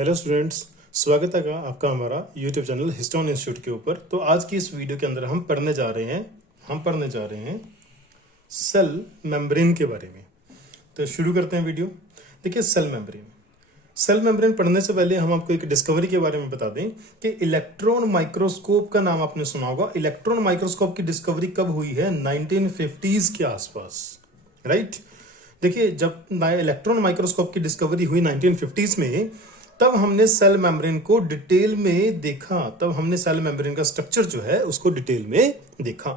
Hello students, स्वागत है आपका हमारा यूट्यूब चैनल हिस्टोन इंस्टीट्यूट के ऊपर। तो आज की इस वीडियो के अंदर हम पढ़ने जा रहे हैं सेल मेम्ब्रेन के बारे में। तो शुरू करते हैं वीडियो। देखिए, सेल मेम्ब्रेन पढ़ने से पहले हम आपको एक डिस्कवरी के बारे में बता दें कि इलेक्ट्रॉन माइक्रोस्कोप का नाम आपने सुना होगा। इलेक्ट्रॉन माइक्रोस्कोप की डिस्कवरी कब हुई है? 1950s के आसपास, राइट। देखिए, जब इलेक्ट्रॉन माइक्रोस्कोप की डिस्कवरी हुई 1950s में, तब हमने सेल मेम्ब्रेन को डिटेल में देखा। तब हमने सेल मेम्ब्रेन का स्ट्रक्चर जो है उसको डिटेल में देखा।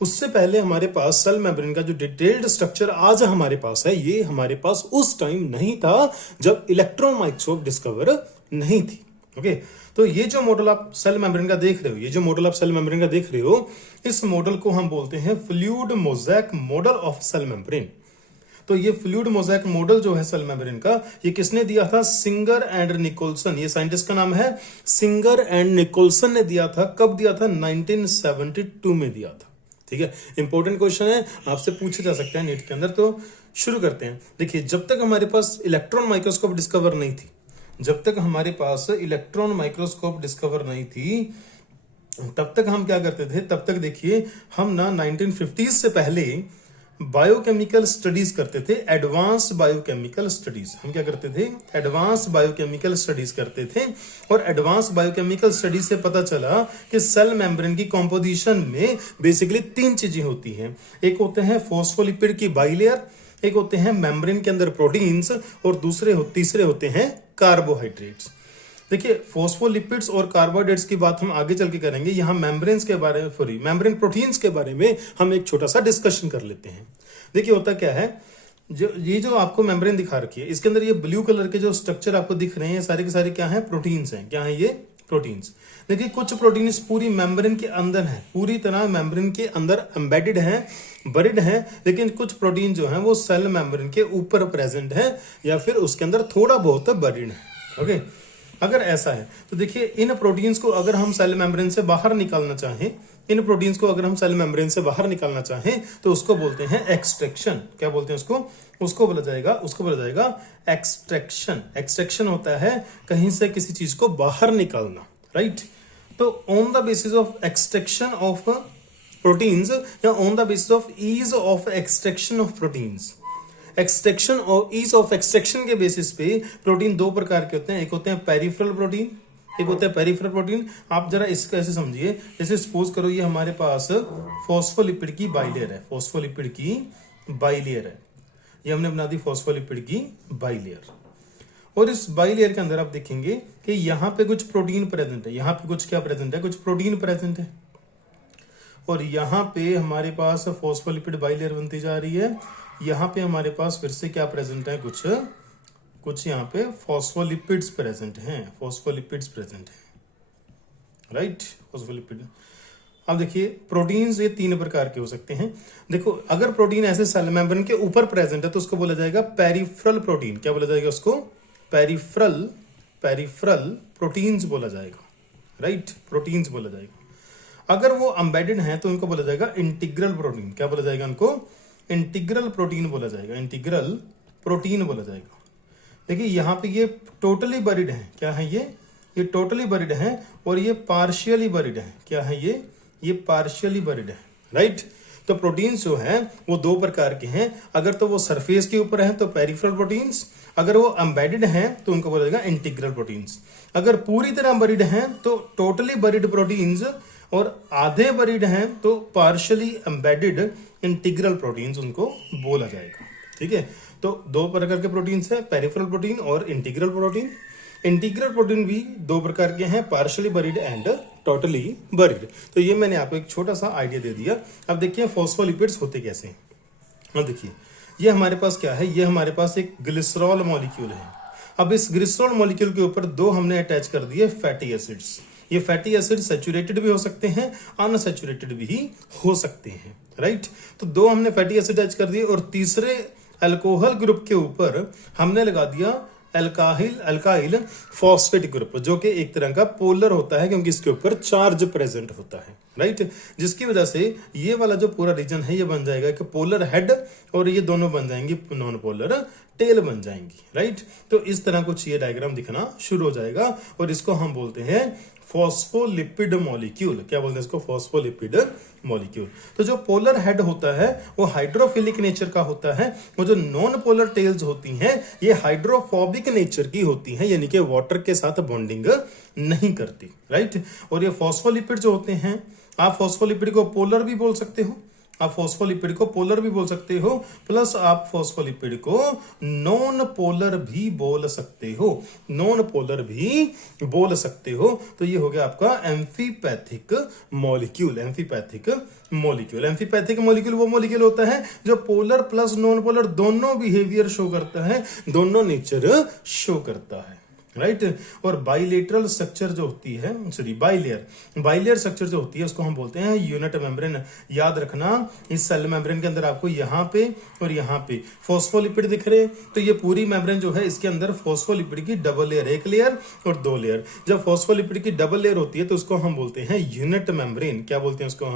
उससे पहले हमारे पास सेल मेम्ब्रेन का जो डिटेल्ड स्ट्रक्चर आज हमारे पास है, ये हमारे पास उस टाइम नहीं था जब इलेक्ट्रॉन माइक्रोस्कोप डिस्कवर नहीं थी। ओके, तो ये जो मॉडल आप सेल मेम्ब्रेन का देख रहे हो, इस मॉडल को हम बोलते हैं fluid mosaic model of cell membrane. तो ये फ्लूइड मोज़ेक मॉडल जो है सेल मेम्ब्रेन का, ये किसने दिया था? Singer and Nicolson. ये साइंटिस्ट का नाम है सिंगर एंड निकोलसन ने दिया था। कब दिया था? 1972 में दिया था। ठीक है, इंपॉर्टेंट क्वेश्चन है, आपसे पूछे जा सकते हैं नीट के अंदर। तो शुरू करते हैं। देखिए, जब तक हमारे पास इलेक्ट्रॉन माइक्रोस्कोप डिस्कवर नहीं थी, तब तक हम क्या करते थे? तब तक देखिए, हम ना 1950s से पहले बायोकेमिकल स्टडीज करते थे, एडवांस्ड बायोकेमिकल स्टडीज। हम क्या करते थे? एडवांस्ड बायोकेमिकल स्टडीज करते थे। और एडवांस्ड बायोकेमिकल स्टडीज से पता चला कि सेल मेम्ब्रेन की कॉम्पोजिशन में बेसिकली तीन चीजें होती हैं। एक होते हैं फॉस्फोलिपिड की बाइलेयर, एक होते हैं मेम्ब्रेन के अंदर प्रोटीन्स, और तीसरे होते हैं कार्बोहाइड्रेट्स। देखिए, फॉस्फोलिपिड्स और कार्बोहाइड्रेट्स की बात हम आगे चल के करेंगे। यहाँ मेम्ब्रेन प्रोटीन्स के बारे में हम एक छोटा सा डिस्कशन कर लेते हैं। देखिए, होता क्या है, जो आपको मेम्ब्रेन दिखा रखी है, इसके अंदर ये ब्लू कलर के जो स्ट्रक्चर आपको दिख रहे हैं, सारे के सारे क्या है? प्रोटीन्स हैं। क्या है ये? प्रोटीन्स। देखिए, कुछ प्रोटीन्स पूरी मेम्ब्रेन के अंदर है, पूरी तरह मेम्ब्रेन के अंदर एम्बेडेड है, बरिड है। लेकिन कुछ प्रोटीन जो है वो सेल मेम्ब्रेन के ऊपर प्रेजेंट है, या फिर उसके अंदर थोड़ा बहुत बरिड है। ओके, अगर ऐसा है तो देखिए, इन प्रोटीन्स को अगर हम सेल मेम्ब्रेन से बाहर निकालना चाहें, तो उसको बोलते हैं एक्सट्रैक्शन। क्या बोलते हैं उसको? उसको बोला जाएगा एक्सट्रैक्शन। एक्सट्रैक्शन होता है कहीं से किसी चीज को बाहर निकालना, राइट। तो on the basis of extraction of proteins, या on the basis of ease of extraction of proteins, extraction और ईज ऑफ एक्सट्रैक्शन के बेसिस पे प्रोटीन दो प्रकार के होते हैं। एक होते हैं पेरिफेरल प्रोटीन, एक होता है पेरिफेरल प्रोटीन। आप जरा इसको ऐसे समझिए, जैसे सपोज करो ये हमारे पास फॉस्फोलिपिड की बाइलेयर है, ये हमने बना दी फॉस्फोलिपिड की बाइलेयर। और इस बाइलेयर के अंदर आप देखेंगे कि यहाँ पे कुछ प्रोटीन प्रेजेंट है, यहाँ पे कुछ क्या प्रेजेंट है? कुछ प्रोटीन प्रेजेंट है। और यहाँ पे हमारे पास फॉस्फोलिपिड बाइलेयर बनती जा रही है। यहाँ पे हमारे पास फिर से क्या प्रेजेंट है? कुछ यहाँ पे फॉस्फोलिपिड्स प्रेजेंट हैं, राइट। फॉस्फोलिपिड। अब देखिए, प्रोटीन्स ये तीन प्रकार के हो सकते हैं। देखो, अगर प्रोटीन ऐसे सेल मेम्ब्रेन के ऊपर प्रेजेंट है तो उसको बोला जाएगा पेरिफेरल प्रोटीन। क्या बोला जाएगा उसको? पेरिफेरल प्रोटीन्स बोला जाएगा, राइट। प्रोटीन्स बोला जाएगा। अगर वो एम्बेडेड हैं तो उनको बोला जाएगा इंटीग्रल प्रोटीन। क्या बोला जाएगा उनको? इंटीग्रल प्रोटीन बोला जाएगा। देखिए, यहाँ पे ये टोटली बरिड है। क्या है ये टोटली बरिड है, और ये पार्शियली बरिड है। क्या है ये पार्शियली बरिड है, राइट। तो प्रोटीन्स जो हैं वो दो प्रकार के हैं। अगर तो वो सरफेस के ऊपर हैं तो पेरिफेरल प्रोटीन्स, अगर वो एम्बेडेड हैं तो उनको बोला जाएगा इंटीग्रल प्रोटीन्स। अगर पूरी तरह बरिड हैं तो टोटली बरिड प्रोटीन्स, और आधे बरिड हैं तो पार्शियली एम्बेडेड इंटीग्रल प्रोटीन्स उनको बोला जाएगा। ठीक है, तो दो प्रकार के प्रोटीन्स है, पेरिफेरल प्रोटीन और इंटीग्रल प्रोटीन। इंटीग्रल प्रोटीन भी दो प्रकार के हैं, partially buried and totally buried. तो ये मैंने आपको एक छोटा सा आइडिया दे दिया। अब देखिए फॉस्फोलिपिड्स होते कैसे हैं। अब देखिए, ये हमारे पास क्या है? ये हमारे पास एक ग्लिसरॉल मॉलिक्यूल है। अब इस ग्लिसरॉल मॉलिक्यूल के ऊपर दो हमने अटैच कर दिए फैटी एसिड्स। ये फैटी एसिड सैचुरेटेड भी हो सकते हैं, अनसैचुरेटेड भी हो सकते हैं, राइट। तो दो हमने फैटी एसिड अटैच कर दिए, और तीसरे अल्कोहल ग्रुप के ऊपर हमने लगा दिया अल्काइल फॉस्फेट ग्रुप, जो कि एक तरह का पोलर होता है क्योंकि इसके ऊपर चार्ज प्रेजेंट होता है, राइट। जिसकी वजह से ये वाला जो पूरा रीजन है ये बन जाएगा कि पोलर हेड, और ये दोनों बन जाएंगी नॉन पोलर टेल बन जाएंगी, राइट। तो इस तरह कुछ ये डायग्राम दिखना शुरू हो जाएगा, और इसको हम बोलते हैं फॉस्फोलिपिड मॉलिक्यूल। क्या बोलते हैं इसको? Phospholipid molecule. तो जो पोलर हेड होता है वो हाइड्रोफिलिक नेचर का होता है, वो जो नॉन पोलर टेल्स होती हैं ये हाइड्रोफोबिक नेचर की होती हैं, यानी कि वाटर के साथ बॉन्डिंग नहीं करती, राइट। और ये फॉस्फोलिपिड जो होते हैं, आप फॉस्फोलिपिड को पोलर भी बोल सकते हो, आप फॉस्फोलिपिड को पोलर भी बोल सकते हो, प्लस आप फॉस्फोलिपिड को नॉन पोलर भी बोल सकते हो, नॉन पोलर भी बोल सकते हो। तो ये हो गया आपका amphipathic molecule. Amphipathic molecule, amphipathic molecule वो मॉलिक्यूल होता है जो पोलर प्लस नॉन पोलर दोनों बिहेवियर शो करता है, दोनों नेचर शो करता है, राइट। और बाइलेटरल स्ट्रक्चर जो होती है, सॉरी बाइलेयर स्ट्रक्चर जो होती है उसको हम बोलते हैं यूनिट मेम्ब्रेन। याद रखना इस सेल मेम्ब्रेन के अंदर आपको यहाँ पे और यहाँ पे फॉस्फोलिपिड दिख रहे हैं, तो ये पूरी मेम्ब्रेन जो है इसके अंदर फॉस्फोलिपिड की डबल लेयर, एक लेयर और दो लेयर। जब फॉस्फोलिपिड की डबल लेयर होती है तो उसको हम बोलते हैं यूनिट मेम्ब्रेन। क्या बोलते हैं उसको?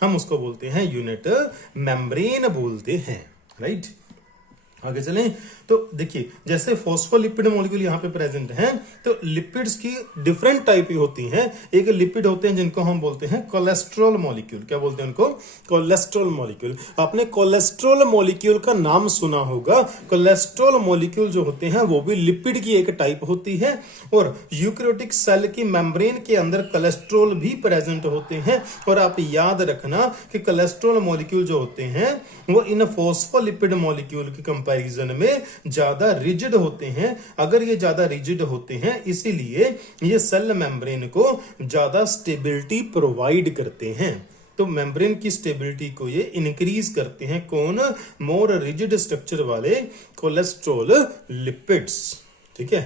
हम उसको बोलते हैं यूनिट मेम्ब्रेन बोलते हैं, राइट। आगे चलें तो देखिए, जैसे फॉस्फोलिपिड मॉलिक्यूल यहाँ पे प्रेजेंट हैं, तो लिपिड्स की डिफरेंट टाइप ही होती हैं। एक लिपिड होते हैं जिनको हम बोलते हैं कोलेस्ट्रॉल मॉलिक्यूल। क्या बोलते हैं उनको? Cholesterol molecule. आपने कोलेस्ट्रॉल मॉलिक्यूल का नाम सुना होगा। कोलेस्ट्रॉल मॉलिक्यूल जो होते हैं वो भी लिपिड की एक टाइप होती है, और यूकैरियोटिक सेल की मेम्ब्रेन के अंदर कोलेस्ट्रॉल भी प्रेजेंट होते हैं। और आप याद रखना कि कोलेस्ट्रॉल मॉलिक्यूल जो होते हैं वो इन फॉस्फोलिपिड मॉलिक्यूल की कंपैरिजन में ज्यादा रिजिड होते हैं। अगर ये ज्यादा रिजिड होते हैं इसीलिए ये सेल मेम्ब्रेन को ज्यादा स्टेबिलिटी प्रोवाइड करते हैं। तो मेम्ब्रेन की स्टेबिलिटी को ये इंक्रीज करते हैं। कौन? मोर रिजिड स्ट्रक्चर वाले कोलेस्ट्रॉल लिपिड्स, ठीक है।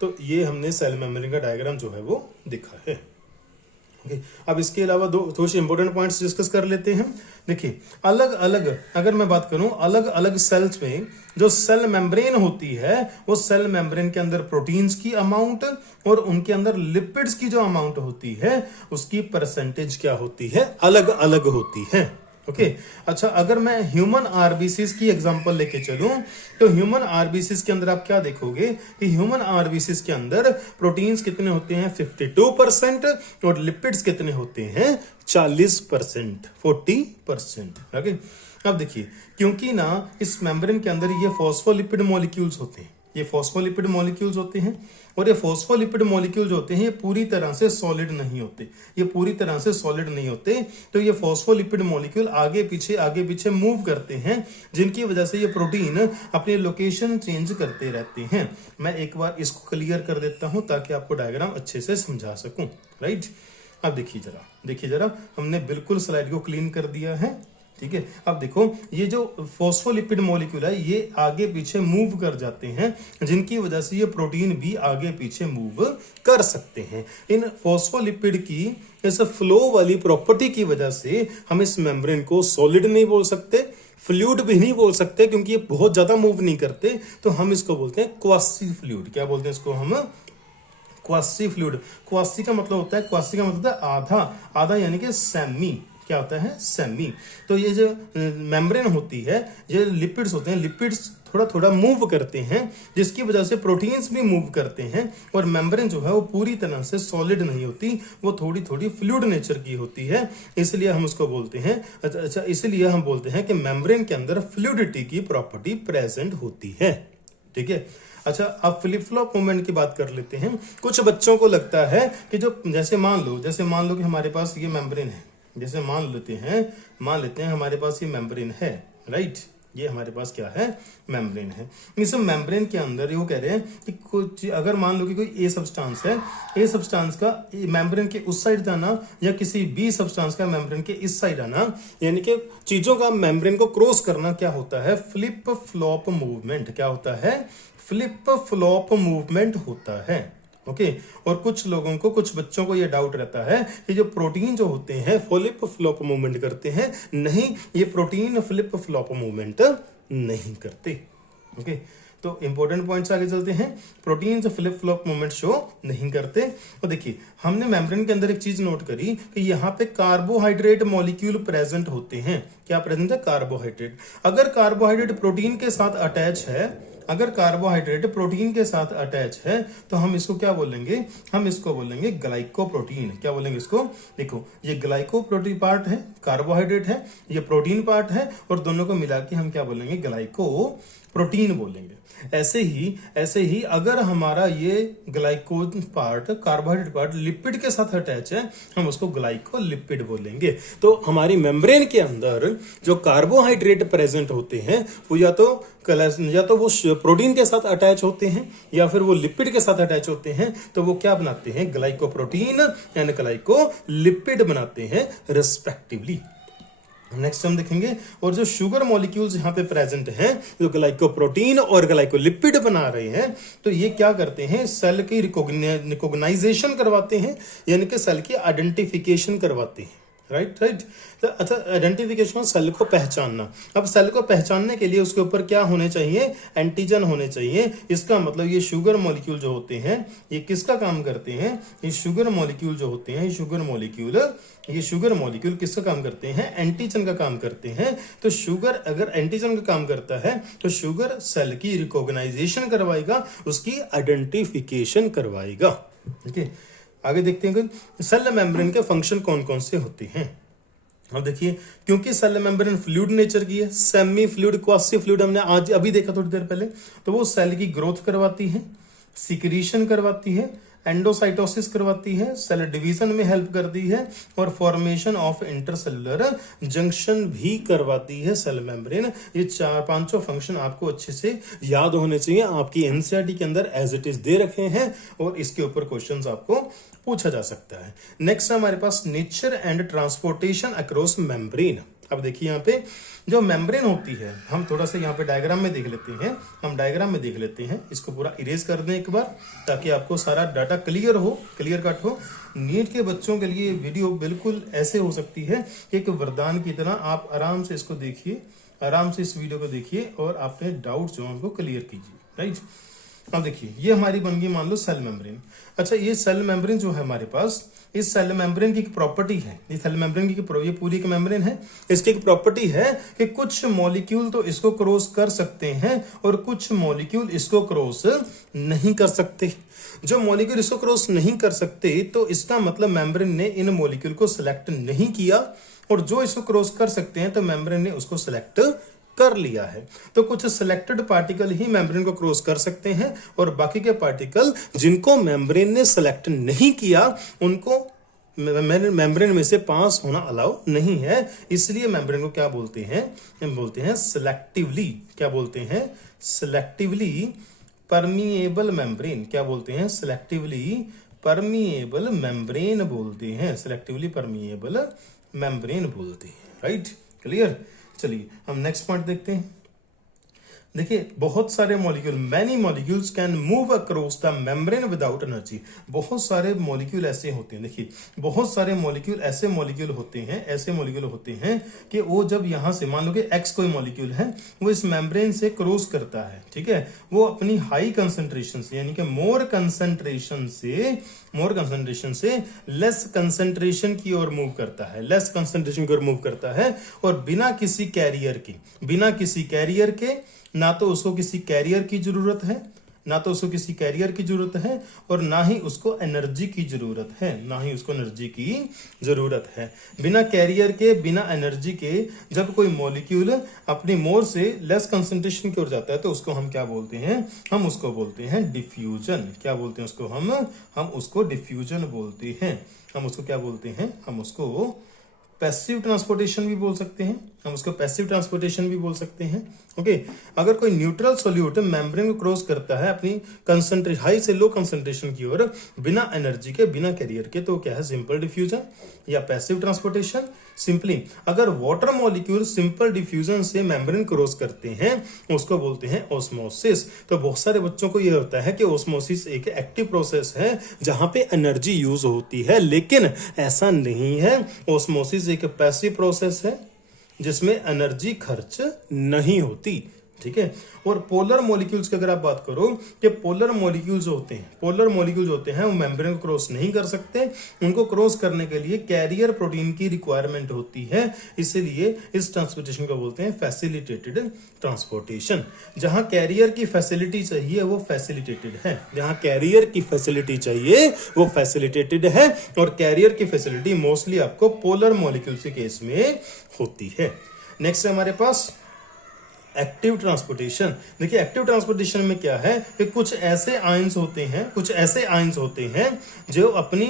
तो ये हमने सेल मेम्ब्रेन का डायग्राम जो है वो दिखा है। अब इसके अलावा थोड़े से इंपॉर्टेंट पॉइंट्स डिस्कस कर लेते हैं। देखिए, अलग अलग अगर मैं बात करूं, अलग अलग सेल्स में जो सेल मेम्ब्रेन होती है वो सेल मेम्ब्रेन के अंदर प्रोटीन्स की अमाउंट और उनके अंदर लिपिड्स की जो अमाउंट होती है उसकी परसेंटेज क्या होती है? अलग अलग होती है। ओके अच्छा, अगर मैं ह्यूमन आरबीसीज की एग्जांपल लेके चलूं तो ह्यूमन आरबीसीज के अंदर आप क्या देखोगे कि ह्यूमन आरबीसीज के अंदर प्रोटीन्स कितने होते हैं? 52%, और लिपिड्स कितने होते हैं? 40%, 40%। ओके, अब देखिए, क्योंकि ना इस मेम्ब्रेन के अंदर ये फॉस्फोलिपिड मॉलिक्यूल्स होते हैं, ये फॉस्फोलिपिड मॉलिक्यूल्स होते हैं, और ये फॉस्फोलिपिड मॉलिक्यूल जो होते हैं ये पूरी तरह से सॉलिड नहीं होते, ये पूरी तरह से सॉलिड नहीं होते। तो ये फॉस्फोलिपिड मॉलिक्यूल आगे पीछे मूव करते हैं, जिनकी वजह से ये प्रोटीन अपनी लोकेशन चेंज करते रहते हैं। मैं एक बार इसको क्लियर कर देता हूं ताकि आपको डायग्राम अच्छे से समझा सकूं, राइट। अब देखिए जरा, हमने बिल्कुल स्लाइड को क्लीन कर दिया है, ठीक है। अब देखो, ये जो फॉस्फोलिपिड मॉलिक्यूल है ये आगे पीछे मूव कर जाते हैं, जिनकी वजह से ये प्रोटीन भी आगे पीछे मूव कर सकते हैं। इन फॉस्फोलिपिड की इस फ्लो वाली प्रॉपर्टी की वजह से हम इस मेम्ब्रेन को सॉलिड नहीं बोल सकते, फ्लूइड भी नहीं बोल सकते, क्योंकि ये बहुत ज्यादा मूव नहीं करते। तो हम इसको बोलते हैं क्वासी फ्लूइड। क्या बोलते हैं इसको हम? Quasi fluid. क्वासी का मतलब होता है आधा यानी कि सेमी। क्या होता है? सेमी। तो ये जो मेम्ब्रेन होती है, ये लिपिड्स होते हैं, लिपिड्स थोड़ा थोड़ा मूव करते हैं, जिसकी वजह से प्रोटीन्स भी मूव करते हैं, और मेम्ब्रेन जो है वो पूरी तरह से सॉलिड नहीं होती, वो थोड़ी थोड़ी फ्लूइड नेचर की होती है। इसलिए हम उसको बोलते हैं इसलिए हम बोलते हैं कि मेम्ब्रेन के अंदर फ्लूइडिटी की प्रॉपर्टी प्रेजेंट होती है, ठीक है। अच्छा, अब फ्लिप फ्लॉप मूवमेंट की बात कर लेते हैं। कुछ बच्चों को लगता है कि जो जैसे मान लो कि हमारे पास ये मेम्ब्रेन है, जैसे मान लेते हैं हमारे पास ये मेम्ब्रेन है, राइट। ये हमारे पास क्या है? मेम्ब्रेन है। इस मेम्ब्रेन के अंदर ये कह रहे हैं कि कुछ, अगर मान लो कि कोई ए सब्सटेंस है, ए सब्सटेंस का मेम्ब्रेन के उस साइड जाना या किसी बी सब्सटेंस का मेम्ब्रेन के इस साइड आना, यानी कि चीजों का मेम्ब्रेन को क्रॉस करना, क्या होता है? Flip flop movement. क्या होता है? फ्लिप फ्लॉप मूवमेंट होता है। ओके, और कुछ बच्चों को यह डाउट रहता है कि जो प्रोटीन जो होते हैं फ्लिप फ्लॉप मूवमेंट करते हैं। नहीं, ये प्रोटीन फ्लिप फ्लॉप मूवमेंट नहीं करते। ओके, तो इंपॉर्टेंट पॉइंट्स आगे चलते हैं। Proteins flip flop movement show नहीं करते। और देखिए हमने मेम्ब्रेन के अंदर एक चीज नोट करी कि यहाँ पे कार्बोहाइड्रेट मॉलिक्यूल प्रेजेंट होते हैं। क्या प्रेजेंट है? कार्बोहाइड्रेट। अगर कार्बोहाइड्रेट प्रोटीन के साथ अटैच है, अगर कार्बोहाइड्रेट प्रोटीन के साथ अटैच है तो हम इसको क्या बोलेंगे? हम इसको बोलेंगे ग्लाइकोप्रोटीन। क्या बोलेंगे इसको? देखो ये ग्लाइकोप्रोटीन पार्ट है, कार्बोहाइड्रेट है, ये प्रोटीन पार्ट है, और दोनों को मिला के हम क्या बोलेंगे? ग्लाइकोप्रोटीन बोलेंगे। ऐसे ही अगर हमारा ये glyco part, carbohydrate part lipid के साथ अटैच है, हम उसको ग्लाइकोलिपिड बोलेंगे। तो हमारी मेम्ब्रेन के अंदर जो कार्बोहाइड्रेट प्रेजेंट होते हैं वो या तो वो प्रोटीन के साथ अटैच होते हैं या फिर वो लिपिड के साथ अटैच होते हैं, तो वो क्या बनाते हैं? ग्लाइकोप्रोटीन यानी ग्लाइकोलिपिड बनाते हैं रिस्पेक्टिवली। नेक्स्ट हम देखेंगे, और जो शुगर मॉलिक्यूल्स यहाँ पे प्रेजेंट हैं जो ग्लाइकोप्रोटीन और ग्लाइकोलिपिड बना रहे हैं, तो ये क्या करते हैं? सेल की रिकॉग्नाइजेशन करवाते हैं, यानी कि सेल की आइडेंटिफिकेशन करवाते हैं। राइट। तो अच्छा, आइडेंटिफिकेशन, सेल को पहचानना। अब सेल को पहचानने के लिए उसके ऊपर क्या होने चाहिए? एंटीजन होने चाहिए। इसका मतलब ये शुगर मॉलिक्यूल जो होते हैं ये किसका काम करते हैं? ये शुगर मॉलिक्यूल जो होते हैं, ये शुगर मॉलिक्यूल किसका काम करते हैं? एंटीजन का काम करते हैं। तो शुगर अगर एंटीजन का काम करता है तो शुगर सेल की रिकॉग्नाइजेशन करवाएगा, उसकी आइडेंटिफिकेशन करवाएगा। ठीक है, आगे देखते हैं सेल मेम्ब्रेन के फंक्शन कौन कौन से होते हैं। अब देखिए, क्योंकि सेल मेम्ब्रेन फ्लूइड नेचर की है, सेमी फ्लूइड, क्वासी फ्लूइड हमने आज अभी देखा थोड़ी देर पहले, तो वो सेल की ग्रोथ करवाती है, सिक्रीशन करवाती है, एंडोसाइटोसिस करवाती है, सेल डिवीजन में हेल्प करती है, और फॉर्मेशन ऑफ इंटरसेलुलर जंक्शन भी करवाती है सेल मेम्ब्रेन। ये चार पांचों फंक्शन आपको अच्छे से याद होने चाहिए। आपकी एनसीईआरटी के अंदर एज इट इज दे रखे हैं और इसके ऊपर क्वेश्चंस आपको पूछा जा सकता है। नेक्स्ट हमारे पास nature and transportation across membrane. अब देखिए यहाँ पे जो मेम्ब्रेन होती है, हम थोड़ा सा यहाँ पे डायग्राम में देख लेते हैं। इसको पूरा इरेज कर दें एक बार, ताकि आपको सारा डाटा क्लियर कट हो। नीट के बच्चों के लिए वीडियो बिल्कुल ऐसे हो सकती है कि एक वरदान की तरह। आप आराम से इसको देखिए, आराम से इस वीडियो को देखिए और अपने डाउट्स जो उनको क्लियर कीजिए। राइट। अब देखिए ये हमारी बन गई मान लो सेल मेम्ब्रेन। अच्छा, ये सेल मेम्ब्रेन जो है हमारे पास, इस सेल मेम्ब्रेन की एक प्रॉपर्टी है, ये सेल मेम्ब्रेन की ये पूरी एक मेम्ब्रेन है, इसकी एक प्रॉपर्टी है कि कुछ मॉलिक्यूल तो इसको क्रॉस कर सकते हैं और कुछ मॉलिक्यूल इसको क्रॉस नहीं कर सकते। जो मॉलिक्यूल इसको क्रॉस नहीं कर सकते तो इसका मतलब मेम्ब्रेन ने इन मॉलिक्यूल को सिलेक्ट नहीं किया, और जो इसको क्रॉस कर सकते हैं तो मेम्ब्रेन ने उसको सिलेक्ट कर लिया है। तो कुछ सिलेक्टेड पार्टिकल ही मेम्ब्रेन को क्रॉस कर सकते हैं, और बाकी के पार्टिकल जिनको मेम्ब्रेन ने सिलेक्ट नहीं किया उनको मेम्ब्रेन में से पास होना अलाउ नहीं है। इसलिए मेम्ब्रेन को क्या बोलते हैं? हम बोलते हैं सिलेक्टिवली, क्या बोलते हैं? Selectively permeable membrane. क्या बोलते हैं? सिलेक्टिवली परमिएबल मेम्ब्रेन बोलते हैं, सिलेक्टिवली परमिएबल मेम्ब्रेन बोलते हैं। Right, clear. चलिए हम नेक्स्ट पॉइंट देखते हैं। देखिए बहुत सारे molecule, many molecules can move across the membrane without energy. बहुत सारे मॉलिक्यूल ऐसे होते हैं, देखिए बहुत सारे मॉलिक्यूल ऐसे मॉलिक्यूल होते हैं कि वो जब यहां से मान लो कि एक्स कोई मॉलिक्यूल है, वो इस मेम्ब्रेन से क्रॉस करता है, ठीक है, वो अपनी हाई कंसंट्रेशन से यानी कि मोर कंसंट्रेशन से लेस कंसंट्रेशन की ओर मूव करता है, और बिना किसी कैरियर के, ना तो उसको किसी कैरियर की जरूरत है, और ना ही उसको एनर्जी की जरूरत है, बिना कैरियर के, बिना एनर्जी के जब कोई मॉलिक्यूल अपनी मोर से लेस कंसंट्रेशन की ओर जाता है तो उसको हम क्या बोलते हैं? हम उसको बोलते हैं डिफ्यूजन। क्या बोलते हैं उसको? हम उसको डिफ्यूजन बोलते हैं। हम उसको क्या बोलते हैं? हम उसको पैसिव ट्रांसपोर्टेशन भी बोल सकते हैं। ओके, अगर कोई न्यूट्रल सोल्यूट मेम्ब्रेन को क्रॉस करता है अपनी हाई से लो कंसंट्रेशन की ओर बिना एनर्जी के, बिना कैरियर के, तो क्या है? सिंपल डिफ्यूजन या पैसिव ट्रांसपोर्टेशन। सिंपली अगर वाटर मॉलिक्यूल सिंपल डिफ्यूजन से मेम्ब्रेन क्रॉस करते हैं उसको बोलते हैं ऑस्मोसिस। तो बहुत सारे बच्चों को यह होता है कि ऑस्मोसिस एक एक्टिव प्रोसेस है जहां पे एनर्जी यूज होती है, लेकिन ऐसा नहीं है। ऑस्मोसिस एक पैसिव प्रोसेस है जिसमें एनर्जी खर्च नहीं होती। ठीक है। और पोलर मॉलिक्यूल्स की अगर आप बात करो कि पोलर मॉलिक्यूल्स होते हैं वो मेम्ब्रेन को क्रॉस नहीं कर सकते, उनको क्रॉस करने के लिए कैरियर प्रोटीन की रिक्वायरमेंट होती है, इसलिए इस ट्रांसपोर्टेशन को बोलते हैं फैसिलिटेटेड ट्रांसपोर्टेशन। जहां कैरियर की फैसिलिटी चाहिए वो फैसिलिटेटेड है, जहां कैरियर की फैसिलिटी चाहिए वो फैसिलिटेटेड है, और कैरियर की फैसिलिटी मोस्टली आपको पोलर मॉलिक्यूल्स के केस में होती है। नेक्स्ट है हमारे पास एक्टिव ट्रांसपोर्टेशन। देखिए एक्टिव ट्रांसपोर्टेशन में क्या है कि कुछ ऐसे आयंस होते हैं जो अपनी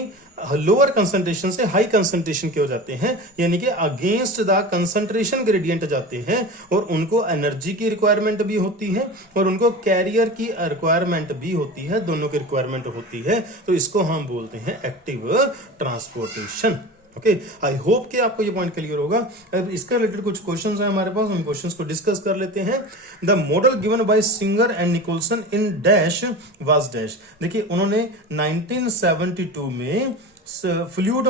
लोअर कंसंट्रेशन से हाई कंसंट्रेशन के हो जाते हैं, यानी कि अगेंस्ट द कंसंट्रेशन ग्रेडियंट जाते हैं, और उनको एनर्जी की रिक्वायरमेंट भी होती है और उनको कैरियर की रिक्वायरमेंट भी होती है, दोनों की रिक्वायरमेंट होती है, तो इसको हम बोलते हैं active transportation. Okay, I hope कि आपको ये पॉइंट क्लियर होगा। अब इसके रिलेटेड कुछ क्वेश्चंस हैं हमारे पास, उन क्वेश्चंस को डिस्कस कर लेते हैं। The model given by Singer and Nicolson in dash was dash. देखिए उन्होंने 1972 में फ्लूइड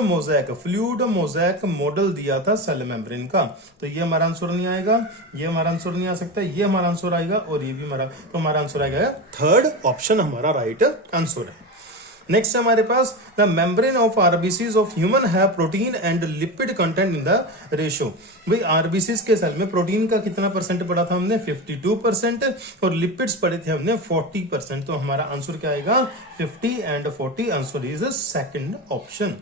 मोज़ेक मॉडल दिया था सेल मेम्ब्रेन का, तो ये हमारा आंसर नहीं आएगा, ये हमारा आंसर नहीं आ सकता, ये हमारा आंसर आएगा, और ये भी हमारा आंसर आएगा थर्ड ऑप्शन हमारा राइट आंसर है। नेक्स्ट हमारे पास the membrane of RBCs of human have protein and lipid content in the ratio. भाई आरबीसीज के सेल में प्रोटीन का कितना परसेंट पढ़ा था हमने 52%, और लिपिड्स पढ़े थे हमने 40%, तो हमारा आंसर क्या आएगा 50 and 40, answer is second option.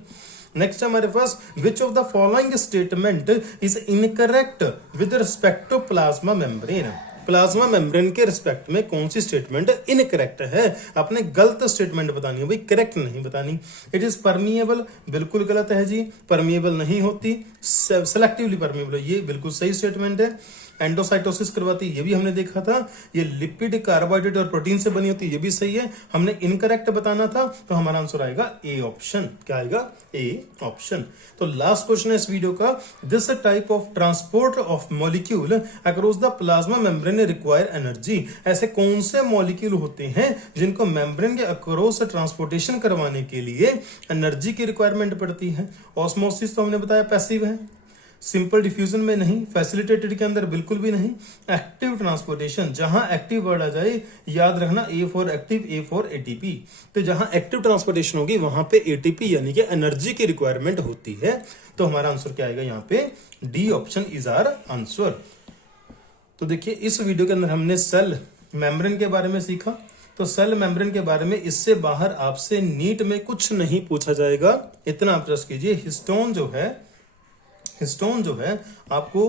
Next हमारे पास which of the following statement is incorrect with respect to plasma membrane. Plasma membrane के रिस्पेक्ट में कौन सी स्टेटमेंट इनकरेक्ट है, आपने गलत स्टेटमेंट बतानी है भाई, करेक्ट नहीं बतानी। इट इज परमिएबल, बिल्कुल गलत है जी, परमिएबल नहीं होती, सेलेक्टिवली परमिएबल, ये बिल्कुल सही स्टेटमेंट है। एंडोसाइटोसिस करवाती, ये भी हमने देखा था, ये लिपिड कार्बोहाइड्रेट और प्रोटीन से बनी होती, ये भी सही है, हमने इनकरेक्ट बताना था, तो हमारा आंसर आएगा ए ऑप्शन। क्या आएगा ए ऑप्शन। तो लास्ट क्वेश्चन है इस वीडियो का, this type of transport of molecule across the plasma membrane require energy. ऐसे कौन से मॉलिक्यूल होते हैं जिनको मेम्ब्रेन के अक्रॉस ट्रांसपोर्टेशन करवाने के लिए एनर्जी की रिक्वायरमेंट पड़ती है। ऑस्मोसिस तो हमने बताया पैसिव है, सिंपल डिफ्यूजन में नहीं, फैसिलिटेटेड के अंदर बिल्कुल भी नहीं, एक्टिव ट्रांसपोर्टेशन, जहां एक्टिव वर्ड आ जाए याद रखना A for active, A for ATP, तो जहां एक्टिव ट्रांसपोर्टेशन होगी वहां पे एटीपी यानी कि एनर्जी की रिक्वायरमेंट होती है, तो हमारा आंसर क्या आएगा यहाँ पे D option is our answer. तो देखिए इस वीडियो के अंदर हमने सेल मेम्ब्रेन के बारे में सीखा, तो सेल मेम्ब्रेन के बारे में इससे बाहर आपसे नीट में कुछ नहीं पूछा जाएगा, इतना आप ट्रस्ट कीजिए। हिस्टोन जो है आपको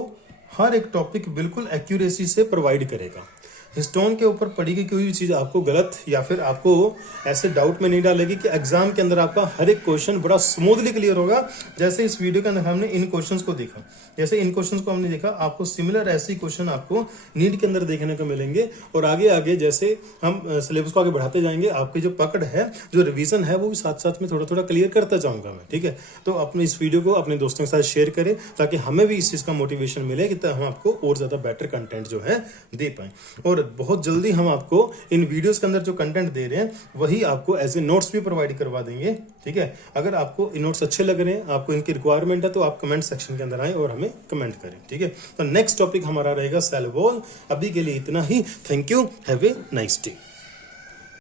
हर एक टॉपिक बिल्कुल एक्यूरेसी से प्रोवाइड करेगा। हिस्टोन के ऊपर पढ़ी गई कोई भी चीज आपको गलत या फिर आपको ऐसे डाउट में नहीं डालेगी कि एग्जाम के अंदर आपका हर एक क्वेश्चन बड़ा स्मूथली क्लियर होगा। जैसे इस वीडियो के अंदर हमने इन क्वेश्चंस को देखा, जैसे इन क्वेश्चंस को हमने देखा, आपको सिमिलर ऐसे क्वेश्चन आपको नीट के अंदर देखने को मिलेंगे, और आगे आगे जैसे हम सिलेबस को आगे बढ़ाते जाएंगे, आपकी जो पकड़ है, जो रिवीजन है, वो भी साथ साथ में थोड़ा थोड़ा क्लियर करता जाऊंगा मैं, ठीक है। तो अपने इस वीडियो को अपने दोस्तों के साथ शेयर करें ताकि हमें भी इस चीज का मोटिवेशन मिले कि हम आपको और ज्यादा बेटर कंटेंट जो है दे पाए। और बहुत जल्दी हम आपको इन वीडियोस के अंदर जो कंटेंट दे रहे हैं वही आपको एज ए नोट्स भी प्रोवाइड करवा देंगे, ठीक है। अगर आपको इन नोट्स अच्छे लग रहे हैं, आपको इनकी रिक्वायरमेंट है, तो आप कमेंट सेक्शन के अंदर आए और हमें कमेंट करें, ठीक है। तो नेक्स्ट टॉपिक हमारा रहेगा सेल वॉल। अभी के लिए इतना ही, thank you, have a nice day.